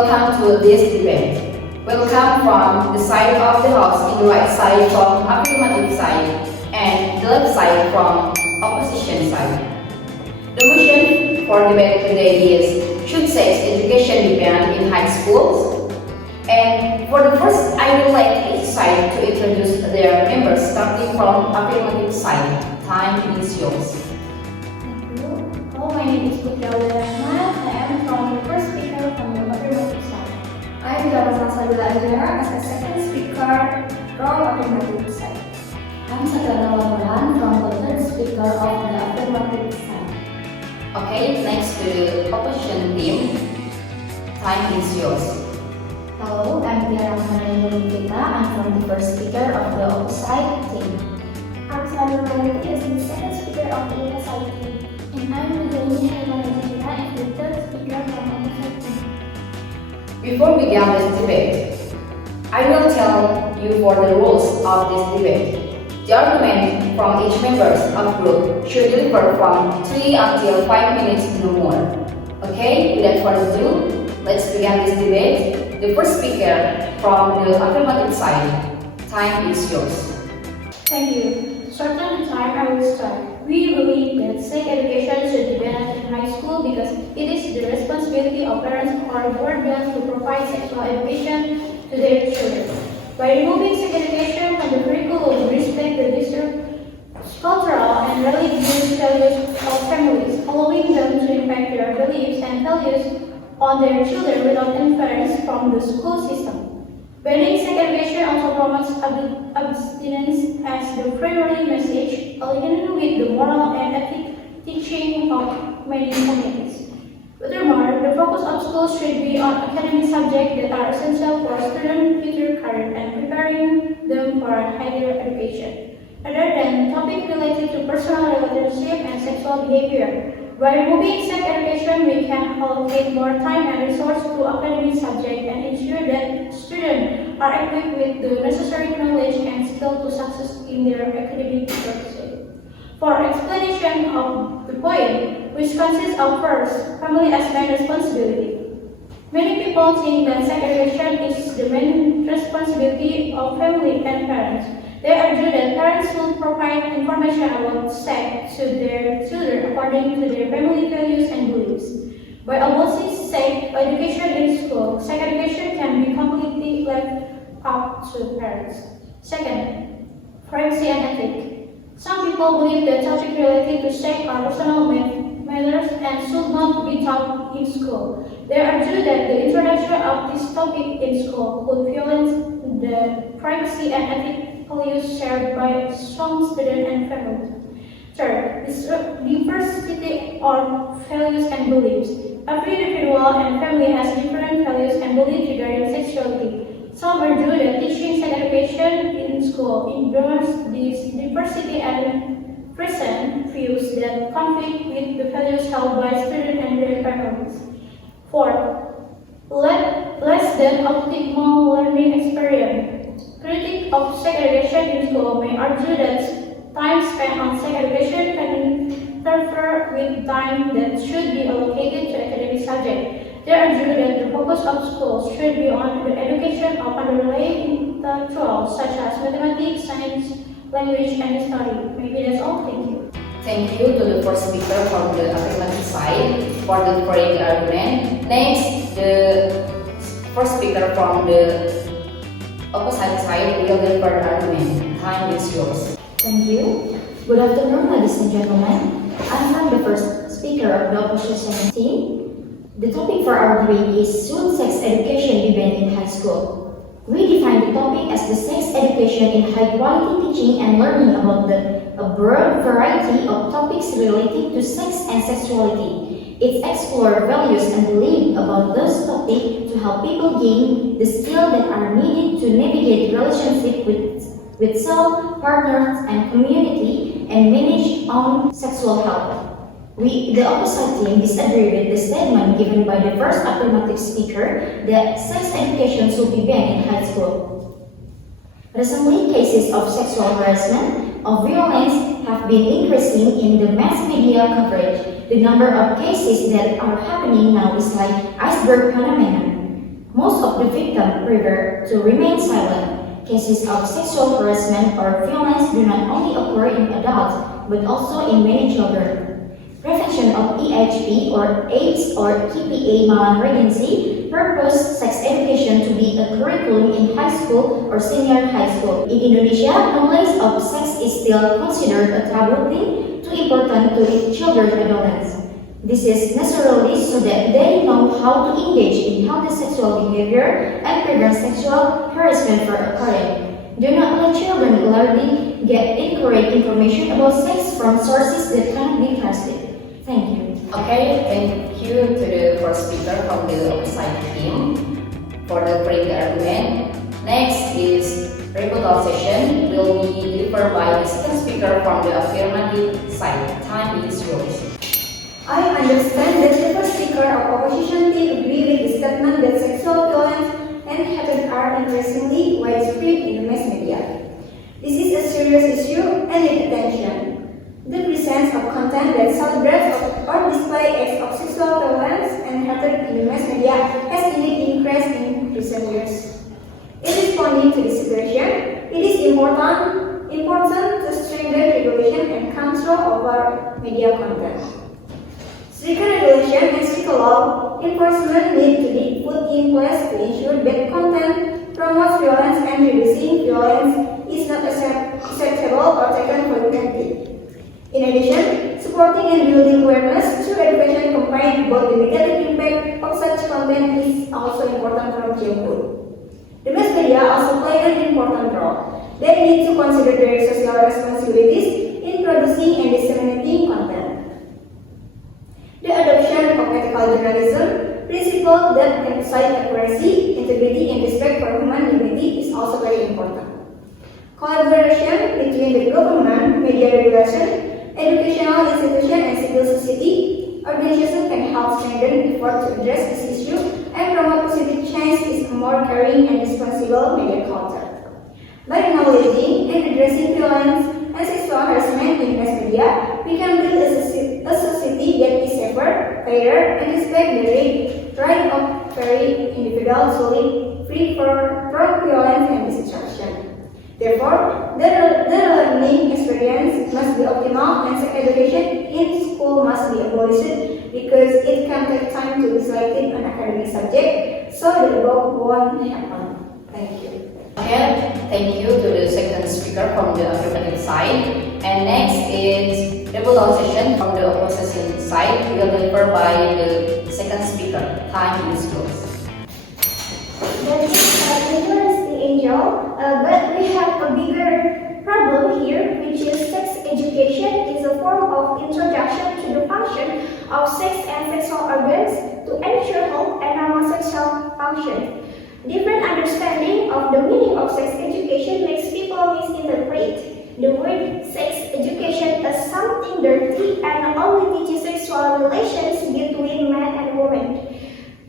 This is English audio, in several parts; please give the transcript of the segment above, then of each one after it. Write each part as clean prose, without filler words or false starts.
welcome to this debate. Welcome from the side of the house in the right side from affirmative side and the left side from opposition side. The motion for debate today is, should sex education be banned in high schools? And for the first, I would like each side to introduce their members starting from affirmative side. Time is yours. Thank you. Hello, my name is Putri Rahmat. I am from the first speaker from the affirmative side. I am Salsabila Azzahra as a second speaker from affirmative side. I am Nurhan from the third speaker of the affirmative side. Okay, next to the opposition team. Time is yours. Hello, I'm Tiara and Nurlutfita. I'm from the first speaker of the opposite team. I'm Nurmayanti as the second speaker of the opposite team. And I'm Luzaini and Zahira as the third speaker from the opposite team. Before we begin this debate, I will tell you for the rules of this debate. The argument from each member of group should deliver from 3 until 5 minutes no more. Okay, without further ado, let's begin this debate. The first speaker from the affirmative side. Time is yours. Thank you. Shorten the time, I will start. We believe that sex education should be banned in high school because it is the responsibility of parents or guardians to provide sexual education to their children. By removing sex education from the curriculum, we respect the district cultural and religious values of families, allowing them to impact their beliefs and values on their children without interference from the school system. Banning sex education also promotes abstinence as the primary message, aligning with the moral and ethic teaching of many communities. Furthermore, the focus of schools should be on academic subjects that are essential for students' future career and preparing them for higher education, rather than topics related to personal relationship and sexual behavior. By removing sex education, we can allocate more time and resources to academic subjects and ensure that students are equipped with the necessary knowledge and skills to success in their academic pursuit. For explanation of the point, which consists of first, family as main responsibility. Many people think that sex education is the main responsibility of family and parents. They argue that parents should provide information about sex to their children according to their family values and beliefs. By abolishing sex education in school, sex education can be completely left up to parents. Second, privacy and ethics. Some people believe that topics related to sex are personal matters and should not be taught in school. They argue that the introduction of this topic in school could violate the privacy and ethics values shared by some students and families. Third, diversity of values and beliefs. Every individual and family has different values and beliefs regarding sexuality. Some argue that teaching sex education in school ignores this diversity and present views that conflict with the values held by students and their families. Fourth, less than optimal learning experience. Critics of sex education in school may argue that time spent on sex education can interfere with time that should be allocated to academic subjects. They argue that the focus of schools should be on the education of underlying intellectuals such as mathematics, science, language, and history. Maybe that's all. Thank you. Thank you to the first speaker from the affirmative side for the following argument. Next, the first speaker from the opposite side will deliver the argument. Time is yours. Thank you. Good afternoon, ladies and gentlemen. I'm from the first speaker of the opposition team. The topic for our debate is, should sex education be banned in high school? We define the topic as the sex education in high-quality teaching and learning about a broad variety of topics related to sex and sexuality. It explores values and beliefs about those topics to help people gain the skills that are needed to navigate relationships with self, partners, and community and manage own sexual health. We, the opposite team, disagree with the statement given by the first affirmative speaker that sex education should be banned in high school. Recently, cases of sexual harassment or violence have been increasing in the mass media coverage. The number of cases that are happening now is like iceberg phenomenon. Most of the victims prefer to remain silent. Cases of sexual harassment or violence do not only occur in adults, but also in many children. Prevention of EHP or AIDS or TPA malpregnancy purpose sex education to be a curriculum in high school or senior high school. In Indonesia, knowledge of sex is still considered a taboo thing, too important to children and adolescents. This is necessarily so that they know how to engage in healthy sexual behavior and prevent sexual harassment for occurring. Do not let children regularly get incorrect information about sex from sources that cannot be trusted. Thank you. Okay, thank you to the first speaker from the opposite team for the great argument. Next is rebuttal session will be delivered by the second speaker from the affirmative side. Time is yours. I understand that the first speaker of opposition team agree with the statement that sexual violence and hatred are increasingly widespread in the mass media. This is a serious issue and needs attention. The presence of content that celebrates or displays acts of sexual violence and hatred in the mass media has indeed increased in recent years. In responding to this situation, it is important to strengthen regulation and control over media content. Stricter regulation and stricter law enforcement need to be put in place to ensure that content promotes violence and reducing violence is not acceptable or taken for granted. In addition, supporting and building awareness through education combined both the negative impact of such content is also important from childhood. The mass media also play an important role. They need to consider their social responsibilities in producing and disseminating content. The adoption of ethical journalism, principle that emphasize accuracy, integrity, and respect for human dignity is also very important. Collaboration between the government, media regulation, educational institutions, and civil society organizations can help strengthen effort to address this issue and promote positive change in a more caring and responsible media culture. By acknowledging and addressing violence and sexual harassment in mass media, we can build a society that is safer, fairer, and respect the right of every individual solely free from violence and destruction. Therefore, the learning experience must be optimal and sex education in school must be abolished because it can take time to be selected an academic subject, so the above won't happen. Thank you. Okay, thank you to the second speaker from the affirmative side. And next is rebuttal session from the opposition side, delivered by the second speaker. Time is yours. Angel, but we have a bigger problem here, which is sex education is a form of introduction to the function of sex and sexual organs to ensure health and normal sexual function. Different understanding of the meaning of sex education makes people misinterpret the word sex education as something dirty and only teaches sexual relations between man and woman.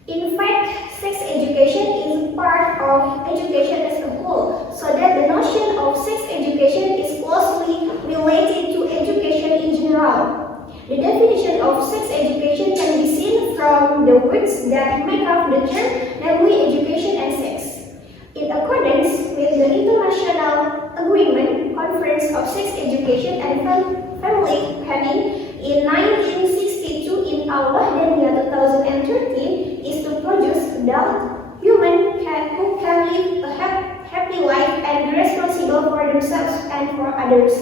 In fact, sex education is part of education as a whole, so that the notion of sex education is closely related to education in general. The definition of sex education can be seen from the words that make up the term, namely education and sex. In accordance with the International Agreement Conference of Sex Education and Family Planning in 1962 in Aulia 2013, is to produce adult human who can live a happy life and be responsible for themselves and for others.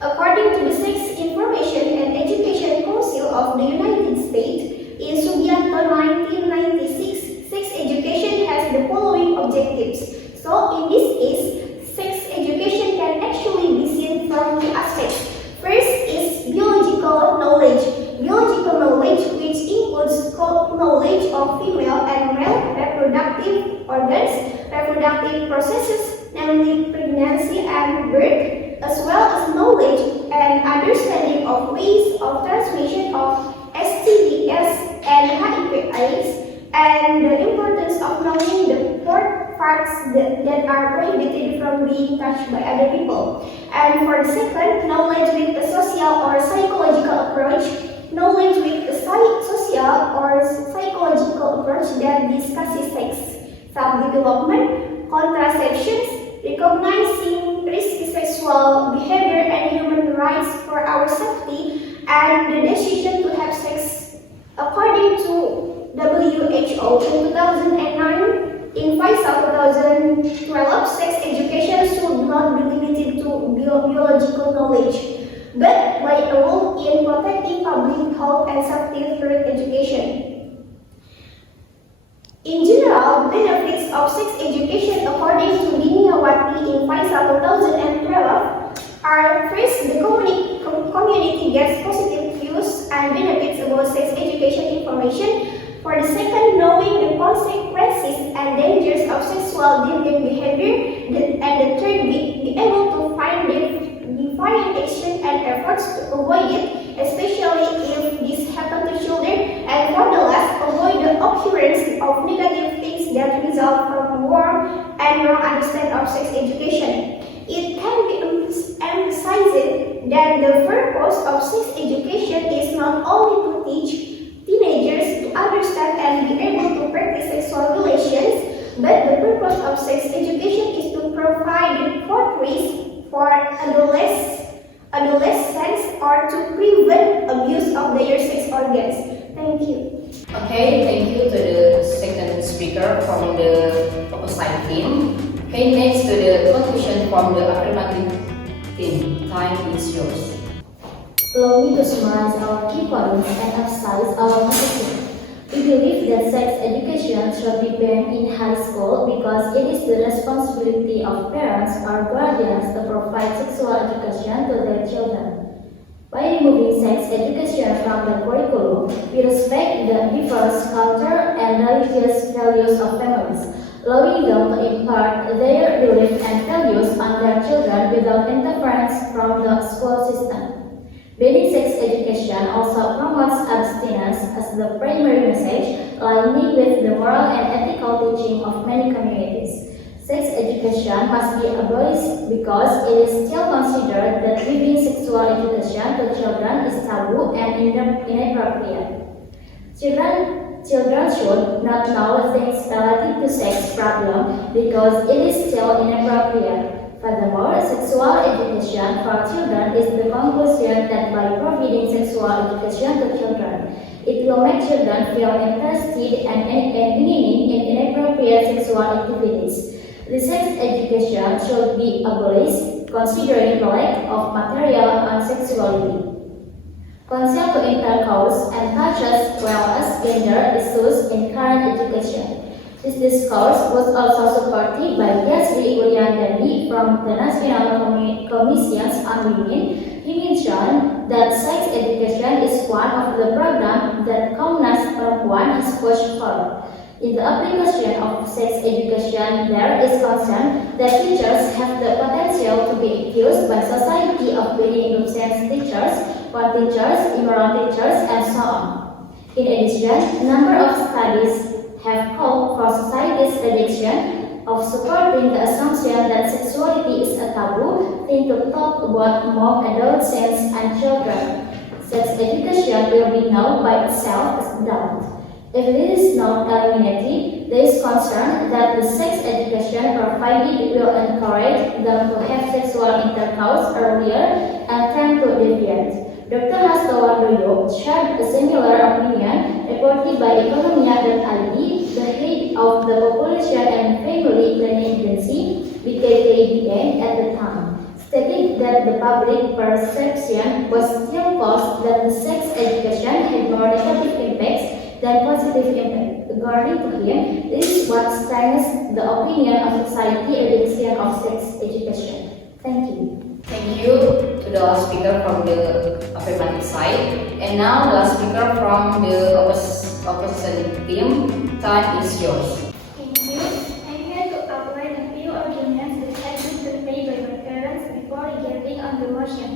According to the Sex Information and Education Council of the United States, in Subianto 1996, sex education has the following objectives. So in this case, sex education can actually be seen from two aspects. First is biological knowledge. Biological knowledge, which includes knowledge of female and male reproductive organs, reproductive processes, namely pregnancy and birth, as well as knowledge and understanding of ways of transmission of STDs and HIV/AIDS, and the importance of knowing the parts that are prohibited from being touched by other people. And for the second, knowledge with a social or psychological approach, knowledge with a social or psychological approach that discusses sex, self-development, contraceptions, recognizing risky sexual behavior and human rights for our safety, and the decision to have sex according to WHO in 2009. In FISA 2012, sex education should not be limited to biological knowledge, but play a role in protecting public health and safety through education. In general, the benefits of sex education according to Nurmayanti in FISA 2012 are: first, the community gets positive views and benefits about sex education information. For the second, knowing the consequences and dangers of sexual deviant behavior. And the third, be able to find defiant action and efforts to avoid it, especially if this happens to children. And for the last, avoid the occurrence of negative things that result from wrong and wrong understanding of sex education. It can be emphasized that the purpose of sex education is not only to teach teenagers to understand and be able to practice sexual relations, but the purpose of sex education is to provide boundaries for adolescents or to prevent abuse of their sex organs. Thank you. Okay, thank you to the second speaker from the opposite team. Okay, next to the conclusion from the affirmative team. Time is yours. Allow me to summarize our key points and emphasize our position. We believe that sex education should be banned in high school because it is the responsibility of parents or guardians to provide sexual education to their children. By removing sex education from the curriculum, we respect the diverse culture and religious values of families, allowing them to impart their beliefs and values on their children without interference from the school system. Banning sex education also promotes abstinence as the primary message, aligning with the moral and ethical teaching of many communities. Sex education must be abolished because it is still considered that giving sexual education to children is taboo and inappropriate. Children should not know things related to sex problem because it is still inappropriate. Furthermore, sexual education for children is the conclusion that by providing sexual education to children, it will make children feel interested and engaging in inappropriate sexual activities. The sex education should be abolished, considering the lack of material on sexuality. Consent to intercourse and touches well as gender issues in current education. This discourse was also supported by Yasri Uliandani from the National Commissions on Women. He mentioned that sex education is one of the programs that Komnas Perempuan has pushed for. In the application of sex education, there is concern that teachers have the potential to be accused by society of being obscene teachers, poor teachers, immoral teachers, and so on. In addition, a number of studies have called for society's rejection of supporting the assumption that sexuality is a taboo thing to talk about among adolescents and children. Sex education will be known by itself as doubt. If it is not eliminated, there is concern that the sex education provided will encourage them to have sexual intercourse earlier and turn to deviance. Dr. Hastawardoyo shared a similar opinion reported by Ekonomia.id, the head of the Population and Family Planning Agency, BKKBN at the time, stated that the public perception was still caused that the sex education had more negative impacts than positive impact. According to him, this is what strengthens the opinion of society rejection of sex education. Thank you. Thank you to the last speaker from the affirmative side. And now the last speaker from the opposition team. Time is yours. Thank you. I'm here to outline a few arguments that have been made by my parents before getting on the motion.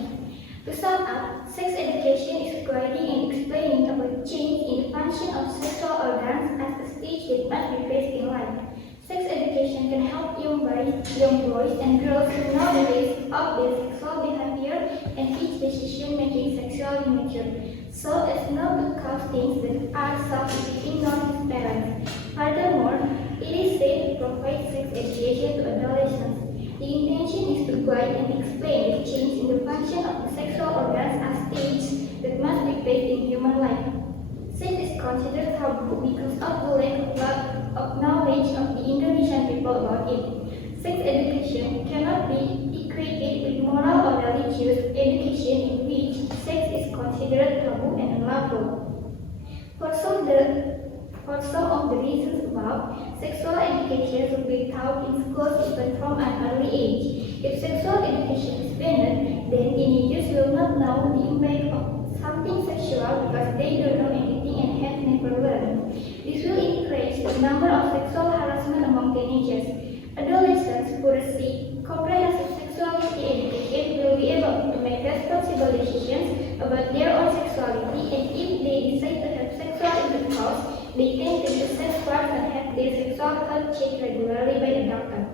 To sum up, sex education is guiding and explaining about change in the function of sexual organs as a stage that must be faced in life. Sex education can help young boys and girls to know the risks of their sexual behavior and teach decision-making sexually mature. so as not to cause things that are self-defeating non-parents. Furthermore, it is safe to provide sex education to adolescents. The intention is to guide and explain the change in the function of the sexual organs as stages that must be faced in human life. Sex is considered taboo because of the lack of knowledge of the Indonesian people about it. Sex education cannot be equated with moral or religious education in which sex is considered taboo and unlawful. For some of the reasons above, sexual education should be taught in schools even from an early age. If sexual education is banned, then teenagers will not know the impact of something sexual because they don't know anything and have never learned. This will increase the number of sexual harassment among teenagers. Adolescents who receive comprehensive sexuality education will be able to make responsible decisions about their own sexuality, and if they decide to have sexual intercourse, they can take the sex course and have their sexual health checked regularly by a doctor.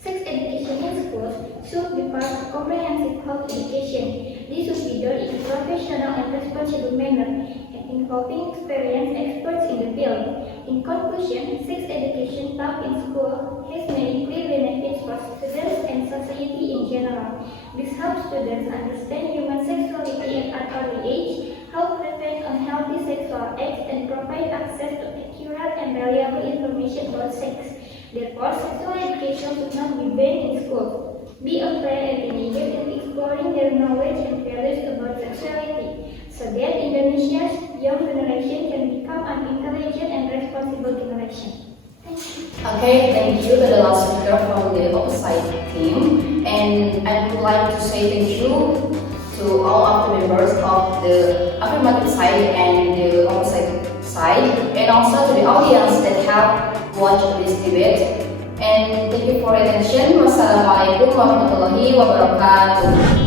Sex education in schools should be part of comprehensive health education. This should be done in a professional and responsible manner and involving experienced experts in the field. In conclusion, sex education taught in school has many clear benefits for students and society in general. This helps students understand human sexuality at an early age, help prevent unhealthy sexual acts, and provide access to accurate and valuable information about sex. Therefore, sexual education should not be banned in schools. Be a friend and teenagers in exploring their knowledge and values about sexuality, so that Indonesia's young generation can become an intelligent and responsible generation. Thank you. Okay, thank you to the last speaker from the opposite team, and I would like to say thank you to all of the members of the affirmative side and the opposite side, and also to the audience that have watched this debate. And thank you for your attention. Wassalamualaikum warahmatullahi wabarakatuh.